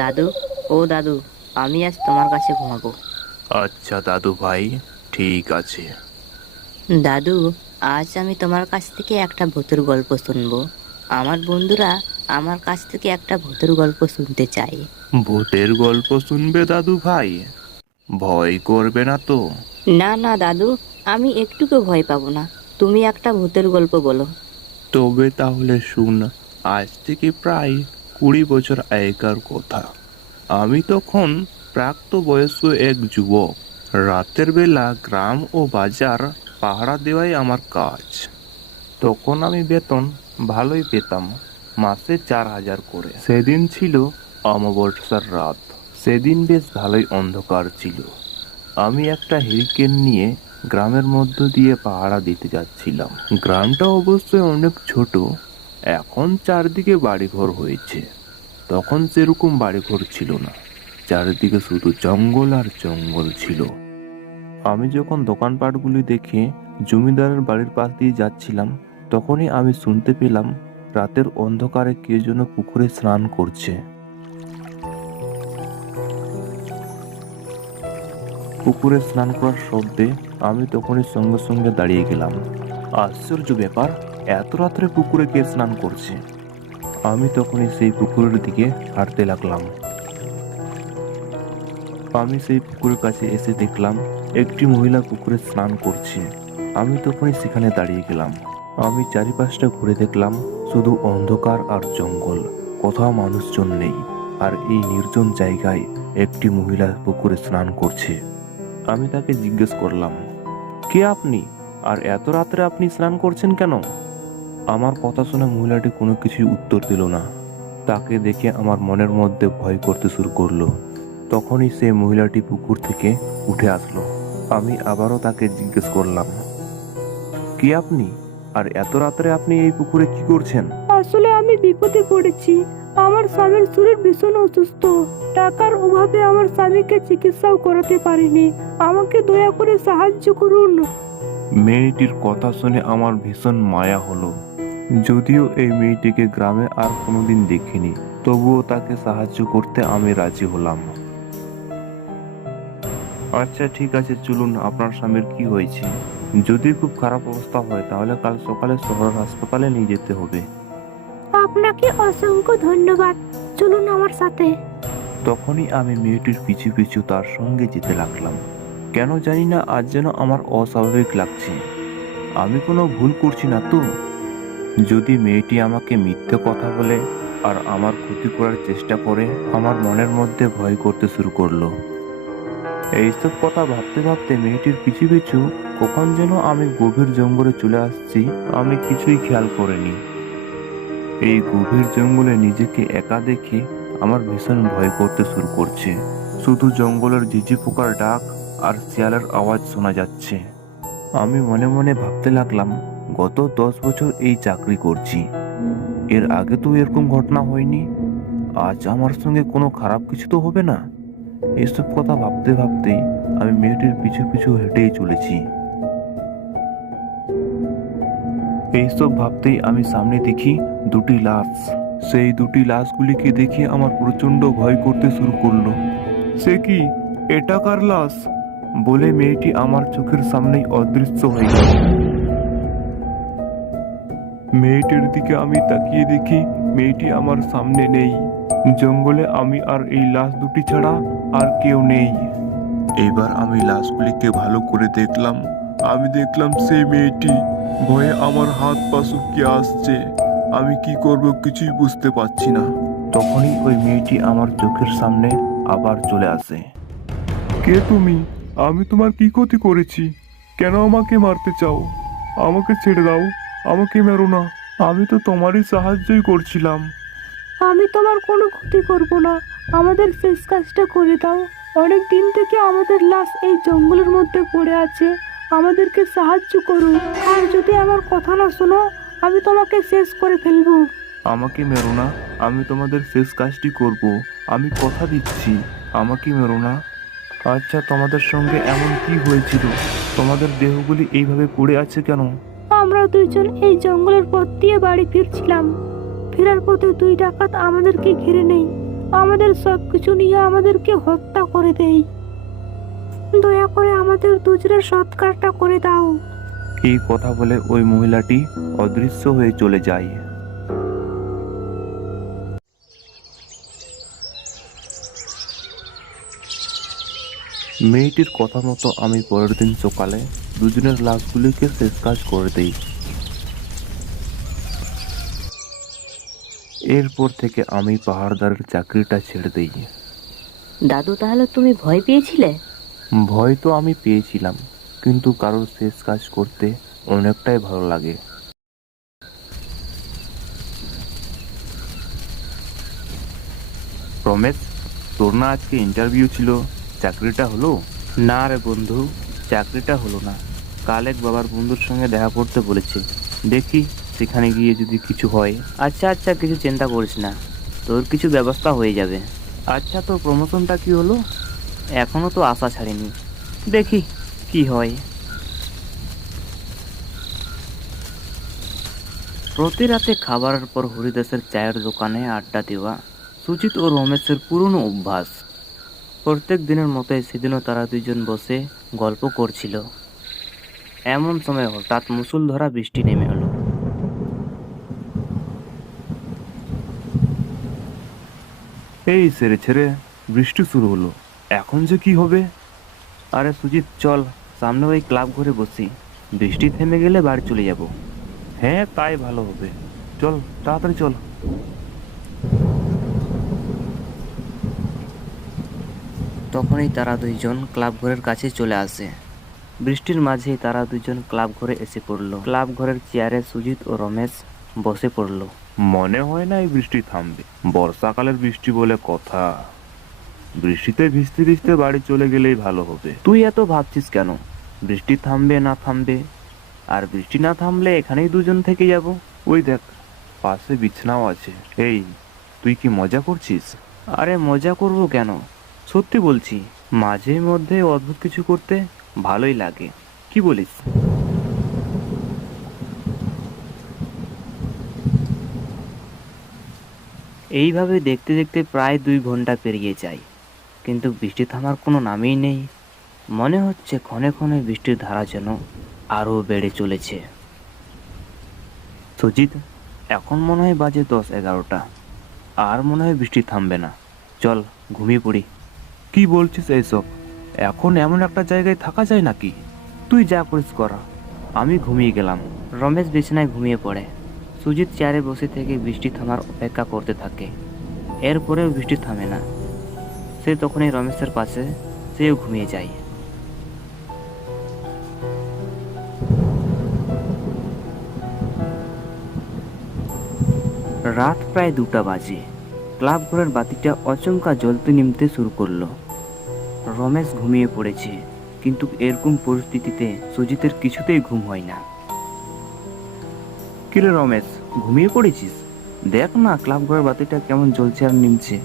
দাদু, ও দাদু, আমি আজ তোমার কাছে ঘুমাবো। আচ্ছা দাদু ভাই, ঠিক আছে। দাদু, আজ আমি তোমার কাছ থেকে একটা ভূতের গল্প শুনবো। আমার বন্ধুরা আমার কাছ থেকে একটা ভূতের গল্প শুনতে চায়। ভূতের গল্প শুনবে দাদু ভাই? ভয় করবে না তো? না না দাদু, আমি একটুকু ভয় পাবো না। তুমি একটা ভূতের গল্প বলো। তবে তাহলে শুন। আজ থেকে প্রায় 20 বছর আগেকার কথা। আমি তখন প্রাপ্তবয়স্ক এক যুবক। রাতের বেলা গ্রাম ও বাজার পাহারা দেওয়াই আমার কাজ। তখন আমি বেতন ভালোই পেতাম, মাসে 4,000 করে। সেদিন ছিল অমাবস্যার রাত। সেদিন বেশ ভালোই অন্ধকার ছিল। আমি একটা হেরিকেন নিয়ে গ্রামের মধ্য দিয়ে পাহারা দিতে যাচ্ছিলাম। গ্রামটা অবশ্যই অনেক ছোট। এখন চারদিকে বাড়িঘর হয়েছে। তখন সেরকম বাড়িঘর ছিল না। চারিদিকে শুধু জঙ্গল আর জঙ্গল ছিল। আমি যখন দোকানপাটগুলি দেখে জমিদারের বাড়ির পাশ দিয়ে যাচ্ছিলাম, তখনই আমি শুনতে পেলাম রাতের অন্ধকারে কে যেন পুকুরে স্নান করছে। পুকুরে স্নান করার শব্দে আমি তখনই সঙ্গে সঙ্গে দাঁড়িয়ে গেলাম। আশ্চর্য ব্যাপার, এত রাত্রে পুকুরে কে স্নান করছে? আমি তখনই সেই পুকুরের দিকে হাঁটতে লাগলাম। আমি সেই পুকুরের কাছে এসে দেখলাম একটি মহিলা পুকুরে স্নান করছে। আমি তখনই সেখানে দাঁড়িয়ে গেলাম। আমি চারিপাশটা ঘুরে দেখলাম, শুধু অন্ধকার আর জঙ্গল, কোথাও মানুষজন নেই। আর এই নির্জন জায়গায় একটি মহিলা পুকুরে স্নান করছে। আমি তাকে জিজ্ঞেস করলাম, কে আপনি? আর এত রাত্রে আপনি স্নান করছেন কেন? আমার কথা শুনে মহিলাটি কোনো কিছুই উত্তর দিল না। তাকে দেখে আমার মনের মধ্যে ভয় করতে শুরু করলো। তখনই সেই মহিলাটি পুকুর থেকে উঠে আসলো। আমি আবারও তাকে জিজ্ঞেস করলাম, কে আপনি? আর এত রাত্রে আপনি এই পুকুরে কি করছেন? আসলে আমি বিপদে পড়েছি। আমার স্বামীর শরীর ভীষণ অসুস্থ। টাকার অভাবে আমার স্বামীকে চিকিৎসাও করাতে পারিনি। আমাকে দয়া করে সাহায্য করুন। মেয়েটির কথা শুনে আমার ভীষণ মায়া হলো। যদিও এই মেয়েটিকে গ্রামে আর কোনোদিন দেখিনি, তবুও তাকে সাহায্য করতে আমি রাজি হলাম। আচ্ছা ঠিক আছে, চলুন, আপনার স্বামীর কি হয়েছে? যদি খুব খারাপ অবস্থা হয় তাহলে কাল সকালে শহরের হাসপাতালে নিয়ে যেতে হবে। আপনাকে অসংখ্য ধন্যবাদ। চলুন আমার সাথে। তখনই আমি মেয়েটির পিছু পিছু তার সঙ্গে যেতে লাগলাম। কেন জানি না আজ যেন আমার অস্বাভাবিক লাগছে। আমি কোনো ভুল করছি না তো? যদি মেয়েটি আমাকে মিথ্যে কথা বলে আর আমার ক্ষতি করার চেষ্টা করে, আমার মনের মধ্যে ভয় করতে শুরু করলো। এইসব কথা ভাবতে ভাবতে মেয়েটির পিছু পিছু কখন যেন আমি গভীর জঙ্গলে চলে আসছি, আমি কিছুই খেয়াল করিনি। এই গভীর জঙ্গলে নিজেকে একা দেখে আমার ভীষণ ভয় করতে শুরু করছে। শুধু জঙ্গলের ঝিঝি পোকার ডাক আর শিয়ালের আওয়াজ শোনা যাচ্ছে। আমি মনে মনে ভাবতে লাগলাম, গত 10 বছর এই চাকরি করছি, এর আগে তো এরকম ঘটনা হয়নি। আজ আমার সঙ্গে কোনো খারাপ কিছু তো হবে না। এসব কথা ভাবতে ভাবতেই আমি মেয়েটির পিছু পিছু হেঁটেই চলেছি। এইসব ভাবতেই আমি সামনে দেখি দুটি লাশ। সেই দুটি লাশগুলিকে দেখে আমার প্রচন্ড ভয় করতে শুরু করলো। সে কি, এটা কার লাশ? বলে মেয়েটি আমার চোখের সামনেই অদৃশ্য হয়ে গেল। মেয়েটির দিকে আমি তাকিয়ে দেখি মেয়েটি আমার সামনে নেই। জঙ্গলে আমি আর এই লাশ দুটি ছাড়া আর কেউ নেই। এবার আমি লাশগুলিকে ভালো করে দেখলাম। আমি দেখলাম সেই মেয়েটি ভয়ে আমার হাত পা শুকিয়ে আসছে। আমি কি করব কিছুই বুঝতে পারছি না। তখনই ওই মেয়েটি আমার চোখের সামনে আবার চলে আসে। কে তুমি? আমি তোমার কি ক্ষতি করেছি? কেন আমাকে মারতে চাও? আমাকে ছেড়ে দাও, আমাকে মেরো না। আমি তো তোমারই সাহায্যই করছিলাম। আমি তোমার কোনো ক্ষতি করব না। আমাদের শেষ কাজটা করে দাও। অনেক দিন থেকে আমাদের লাশ এই জঙ্গলের মধ্যে পড়ে আছে। আমাদেরকে সাহায্য করো। আর যদি আমার কথা না শোনো, আমি তোমাকে শেষ করে ফেলবো। আমাকে মেরো না, আমি তোমাদের শেষ কাজটি করব, আমি কথা দিচ্ছি, আমাকে মেরো না। আচ্ছা, তোমাদের সঙ্গে এমন কি হয়েছিল? তোমাদের দেহগুলি এইভাবে পড়ে আছে কেন? আমরা দুইজন এই জঙ্গলের পথ দিয়ে বাড়ি ফিরছিলাম। ফেরার পথে দুই ডাকাত আমাদেরকে ঘিরে নেই, আমাদের সবকিছু নিয়ে আমাদেরকে হত্যা করে দেয়। দয়া করে আমাদের দুজনের সৎকারটা করে দাও। এই কথা বলে ওই মহিলাটি অদৃশ্য হয়ে চলে যায়। মেয়েটির কথা মতো আমি পরের দিন সকালে দুজনের লাশগুলিকে শেষ কাজ করে দিই। এরপর থেকে আমি পাহাড়দারের চাকরিটা ছেড়ে দিই। দাদু, তাহলে তুমি ভয় পেয়েছিলে? ভয় তো আমি পেয়েছিলাম, কিন্তু কারোর শেষ কাজ করতে অনেকটাই ভালো লাগে। রমেশ, তোর না আজকে ইন্টারভিউ ছিল, চাকরিটা হলো? না রে বন্ধু, চাকরিটা হলো না। কাল এক বাবার বন্ধুর সঙ্গে দেখা করতে বলেছে, দেখি সেখানে গিয়ে যদি কিছু হয়। আচ্ছা আচ্ছা, কিছু চিন্তা করিস না, তোর কিছু ব্যবস্থা হয়ে যাবে। আচ্ছা, তোর প্রমোশনটা কি হলো? এখনো তো আশা ছাড়িনি, দেখি কি হয়। প্রতি রাতে খাবারের পর হরিদাসের চায়ের দোকানে আড্ডা দেওয়া সুজিত ও রমেশের পুরনো অভ্যাস। প্রত্যেক দিনের মতোই সেদিনও তারা দুইজন বসে গল্প করছিল। এমন সময় হঠাৎ মুষলধারা বৃষ্টি নেমে এলো। এই সেরে ছেড়ে বৃষ্টি শুরু হলো, এখন যে কি হবে? আরে সুজিত, চল সামনে ওই ক্লাব ঘরে বসি, বৃষ্টি থেমে গেলে বাড়ি চলে যাব। হ্যাঁ, তাই ভালো হবে, চল তাড়াতাড়ি চল। তখনই তারা দুইজন ক্লাব ঘরের কাছে চলে আসে। বৃষ্টির মাঝেই তারা দুইজন ক্লাব ঘরে এসে পড়লো। ক্লাব ঘরের চেয়ারে সুজিত ও রমেশ বসে পড়লো। মনে হয় না এই বৃষ্টি থামবে, বর্ষাকালের বৃষ্টি বলে কথা। বৃষ্টিতে ভিজতে ভিজতে বাড়ি চলে গেলেই ভালো হবে। তুই এত ভাবছিস কেন? বৃষ্টি থামবে না থামবে, আর বৃষ্টি না থামলে এখানেই দুজন থেকে যাব। ওই দেখ, পাশে বিছানাও আছে। এই, তুই কি মজা করছিস? আরে মজা করব কেন, সত্যি বলছি, মাঝে মধ্যে অদ্ভুত কিছু করতে ভালোই লাগে। কি বলিস? এইভাবে দেখতে দেখতে প্রায় 2 ঘন্টা পেরিয়ে যায়, কিন্তু বৃষ্টি থামার কোনো নামই নেই। মনে হচ্ছে ক্ষণে ক্ষণে বৃষ্টির ধারা যেন আরও বেড়ে চলেছে। সুজিত, এখন মনে হয় বাজে 10-11টা, আর মনে হয় বৃষ্টি থামবে না। চল ঘুমিয়ে পড়ি। কি বলছিস এইসব? এখন এমন একটা জায়গায় থাকা যায় নাকি? তুই যা করিস করা, আমি ঘুমিয়ে গেলাম। রমেশ বিছানায় ঘুমিয়ে পড়ে। সুজিত চেয়ারে বসে থেকে বৃষ্টি থামার অপেক্ষা করতে থাকে। এরপরেও বৃষ্টি থামে না। সে তখনই রমেশের পাশে সেও ঘুমিয়ে যায়। রাত প্রায় 2টা বাজে। ক্লাব ঘরের বাতিটা অচমকা জ্বলতে নিমতে শুরু করলো। রমেশ ঘুমিয়ে পড়েছে, কিন্তু এরকম পরিস্থিতিতে সুজিতের কিছুতেই ঘুম হয় না। কিরে রমেশ, ঘুমিয়ে পড়েছিস? দেখ না ক্লাব ঘরের বাতিটা কেমন জ্বলছে আর নিমছে।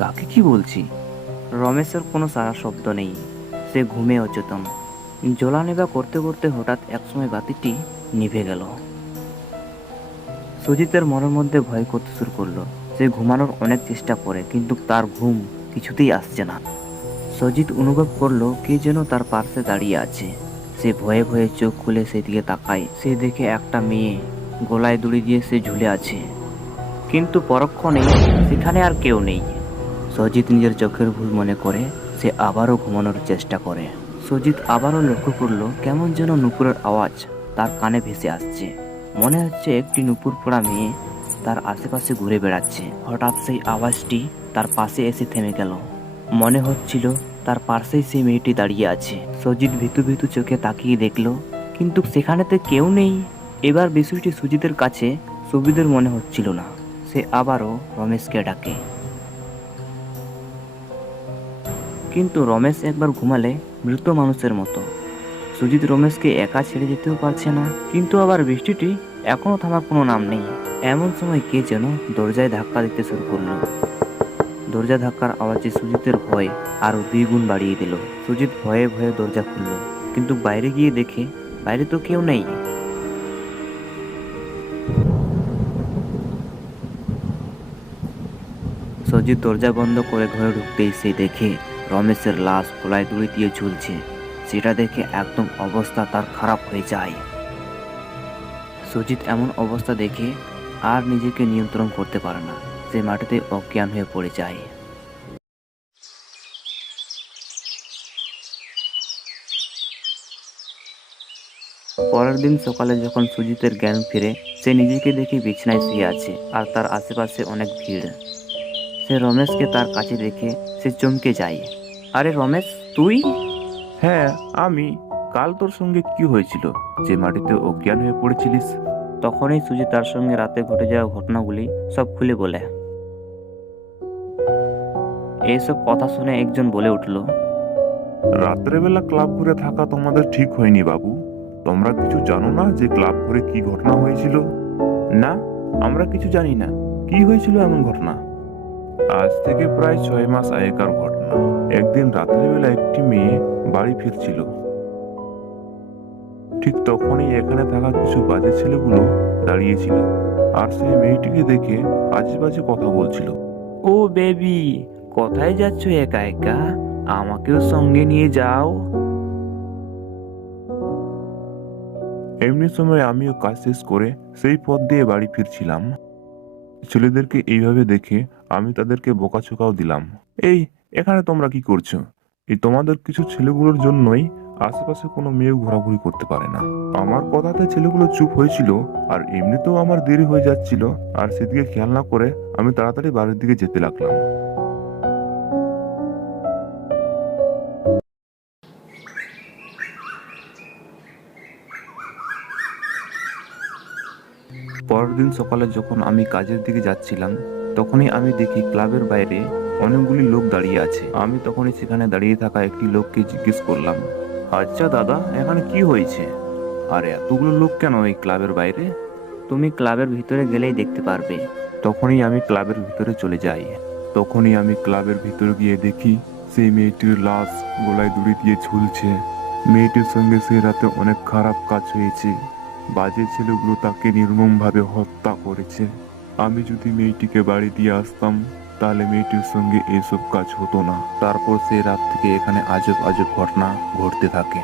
কাকে কি বলছি? রমেশের কোনো সারা শব্দ নেই, সে ঘুমে অচেতন। জ্বলা নেভা করতে করতে হঠাৎ একসময় বাতিটি নিভে গেল। সুজিতের মনের মধ্যে ভয় করতে শুরু করলো। সে ঘুমানোর অনেক চেষ্টা করে, কিন্তু তার ঘুম কিছুতেই আসছে না। সুজিত অনুভব করলো কে যেন তার পাশে দাঁড়িয়ে আছে। সে ভয়ে ভয়ে চোখ খুলে সেদিকে তাকায়। সে দেখে একটা মেয়ে, গলায় দড়ি দিয়ে সে ঝুলে আছে, কিন্তু পরক্ষণেই সেখানে আর কেউ নেই। সুজিত নিজের চোখের ভুল মনে করে সে আবারও ঘুমানোর চেষ্টা করে। সুজিত আবারও লক্ষ্য করলো কেমন যেন নুপুরের আওয়াজ তার কানে ভেসে আসছে। মনে হচ্ছে একটি নুপুর পড়া মেয়ে তার আশেপাশে ঘুরে বেড়াচ্ছে। হঠাৎ সেই আওয়াজটি তার পাশে এসে থেমে গেল। মনে হচ্ছিল তার পাশেই সেই মেয়েটি দাঁড়িয়ে আছে। সুজিত ভীতু ভীতু চোখে তাকিয়ে দেখলো, কিন্তু সেখানেতে কেউ নেই। এবার বিষয়টি সুজিতের কাছে সুবিধের মনে হচ্ছিল না। সে আবারও রমেশকে ডাকে, কিন্তু রমেশ একবার ঘুমালে মৃত মানুষের মতো। সুজিত রমেশকে একা ছেড়ে যেতেও পারছে না, কিন্তু আবার বৃষ্টিটি এখনো থামার কোনো নাম নেই। এমন সময় কে যেন দরজায় ধাক্কা দিতে শুরু করলো। দরজা ধাক্কার আওয়াজে সুজিতের ভয় আরো 2 গুণ বাড়িয়ে দিল। সুজিত ভয়ে ভয়ে দরজা খুলল, কিন্তু বাইরে গিয়ে দেখে বাইরে তো কেউ নেই। সুজিত দরজা বন্ধ করে ঘরে ঢুকতেই সে দেখে রমেশের লাশ গলায় দড়ি দিয়ে ঝুলছে। সেটা দেখে একদম অবস্থা তার খারাপ হয়ে যায়। সুজিত এমন অবস্থা দেখে আর নিজেকে নিয়ন্ত্রণ করতে পারে না। সে মাটিতে অজ্ঞান হয়ে পড়ে যায়। পরের দিন সকালে যখন সুজিতের জ্ঞান ফিরে, সে নিজেকে দেখে বিছানায় শুয়ে আছে আর তার আশেপাশে অনেক ভিড়। সে রমেশকে তার কাছে দেখে সে চমকে যায়। আরে রমেশ, তুই? হ্যাঁ, আমি। কাল তোর সঙ্গে কি হয়েছিল যে মাটিতে অজ্ঞান হয়ে পড়েছিলিস? তখনই সুজিত তার সঙ্গে রাতে ঘটে যাওয়া ঘটনাগুলি সব খুলে বলে। এইসব কথা শুনে একজন বলে উঠল, রাত্রেবেলা ক্লাব ঘুরে থাকা তোমাদের ঠিক হয়নি বাবু। তোমরা কিছু জানো না যে ক্লাব ঘরে কি ঘটনা হয়েছিল? না, আমরা কিছু জানি না। কি হয়েছিল এমন ঘটনা? আজ থেকে প্রায় 6 মাস আগেকার ঘটনা। একদিন রাত্রেবেলা একটি মেয়ে বাড়ি ফিরছিল। ঠিক তখনই এখানে থাকা কিছু বাজে ছেলেগুলো দাঁড়িয়েছিল আর সেই মেয়েটিকে দেখে আজে বাজে কথা বলছিল। ও বেবি, কোথায় যাচ্ছ একা একা? আমাকেও সঙ্গে নিয়ে যাও। এমনি সময় আমিও কাজ শেষ করে সেই পথ দিয়ে বাড়ি ফিরছিলাম। ছেলেদেরকে এইভাবে দেখে আমি তাদেরকে বকাঝকাও দিলাম। এই, এখানে তোমরা কি করছো? এই তোমাদের কিছু ছেলেগুলোর জন্যই আশেপাশে কোনো মেয়ে ঘোরাঘুরি করতে পারে না। আমার কথাতে ছেলেগুলো চুপ হয়েছিল, আর এমনিতেও আমার দেরি হয়ে যাচ্ছিল, আর সেদিকে খেয়াল না করে আমি তাড়াতাড়ি বাড়ির দিকে যেতে লাগলাম। পরের দিন সকালে যখন আমি কাজের দিকে যাচ্ছিলাম, তখনই আমি দেখি ক্লাবের বাইরে অনেকগুলি লোক দাঁড়িয়ে আছে। আমি তখনই সেখানে দাঁড়িয়ে থাকা একটি লোককে জিজ্ঞেস করলাম, আচ্ছা দাদা, এখানে কি হয়েছে? আর এতগুলো লোক কেন এই ক্লাবের বাইরে? তুমি ক্লাবের ভিতরে গেলেই দেখতে পারবে। তখনই আমি ক্লাবের ভিতরে চলে যাই। তখনই আমি ক্লাবের ভিতরে গিয়ে দেখি সেই মেয়েটির লাশ গলায় দড়ি দিয়ে ঝুলছে। মেয়েটির সঙ্গে সেই রাতে অনেক খারাপ কাজ হয়েছে। বাজে ছেলেগুলো তাকে নির্মমভাবে হত্যা করেছে। আমি যদি মেয়েটিকে বাড়ি দিয়ে আসতাম, তাহলে মেয়েটির সঙ্গে এসব কাজ হতো না। তারপর সেই রাত থেকে এখানে আজব আজব ঘটনা ঘটতে থাকে।